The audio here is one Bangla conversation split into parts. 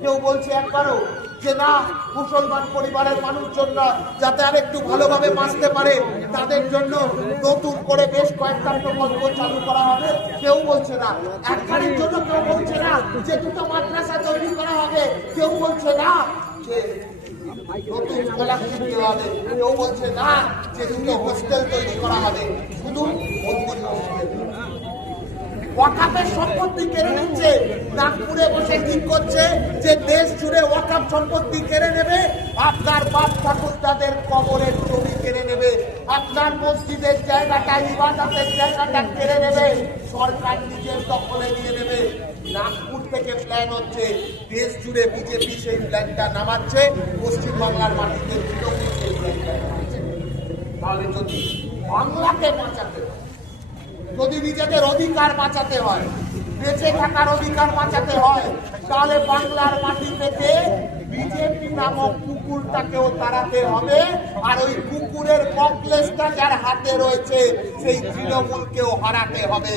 কেউ বলছে একবারও যে না, মুসলমান পরিবারের মানুষজনরা পারে, তাদের জন্য করে বেশ কয়েকটা প্রকল্প কেউ বলছে না। একবারের জন্য কেউ বলছে না যে দুটো মাদ্রাসা তৈরি করা হবে। কেউ বলছে না কেউ বলছে না যে দুটো হোস্টেল তৈরি করা হবে। শুধু হোস্টেল ওয়াকাপের সম্পত্তি কেড়ে নিচ্ছে। নাগপুরে বসে ঠিক করছে? যে দেশ জুড়ে ওয়াকাপ সম্পত্তি কেড়ে নেবে, আপনার বাপ ঠাকুর তাদের কবরের জমি কেড়ে নেবে। আপনার মসজিদের জায়গাটা, ইবাদতের জায়গাটা কেড়ে নেবে। সরকার নিজের দখলে নিয়ে নেবে। নাগপুর থেকে প্ল্যান হচ্ছে, দেশ জুড়ে বিজেপি সেই প্ল্যানটা নামাচ্ছে, পশ্চিমবাংলার মাটিতে তাহলে যদি বাংলাকে বাঁচাতে যদি নিজেদের অধিকার বাঁচাতে হয়, বেঁচে থাকার অধিকার বাঁচাতে হয়, তাহলে বাংলার মাটি থেকে বিজেপি নামক কুকুরটাকেও তাড়াতে হবে। আর ওই কুকুরের কমপ্লেক্সটা যার হাতে রয়েছে, সেই তৃণমূলকেও হারাতে হবে।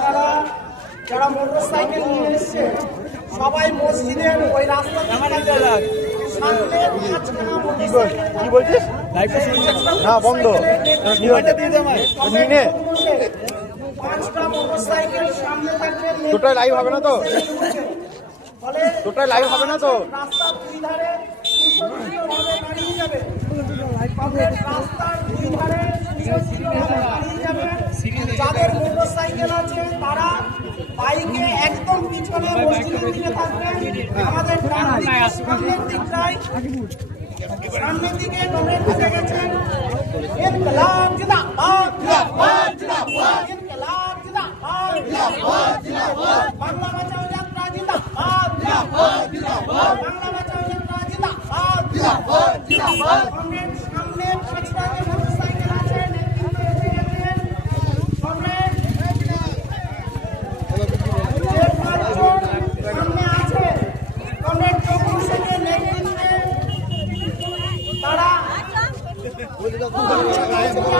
যারা যারা মোটর সাইকেল নিয়ে এসছে সবাই মসজিদের ওই রাস্তা কি বলছিস? না বন্ধ। লাইভ হবে না তো? লাইভ হবে না তো? রাস্তার দুই ধারে সাইকেল আছে তারা বাইকে একদম পিছনে মসজিদের দিকে থাকবে আমাদের ডান দিকে সামনের দিকটায় সামনের দিকে কমরেড ঢুকে গেছেন ইনকলাব জিন্দাবাদ জিন্দাবাদ জিন্দাবাদ ইনকলাব জিন্দাবাদ জিন্দাবাদ জিন্দাবাদ বাংলা বাঁচাও যাত্রা জিন্দাবাদ জিন্দাবাদ জিন্দাবাদ বাংলা বাঁচাও যাত্রা জিন্দাবাদ জিন্দাবাদ জিন্দাবাদ ち。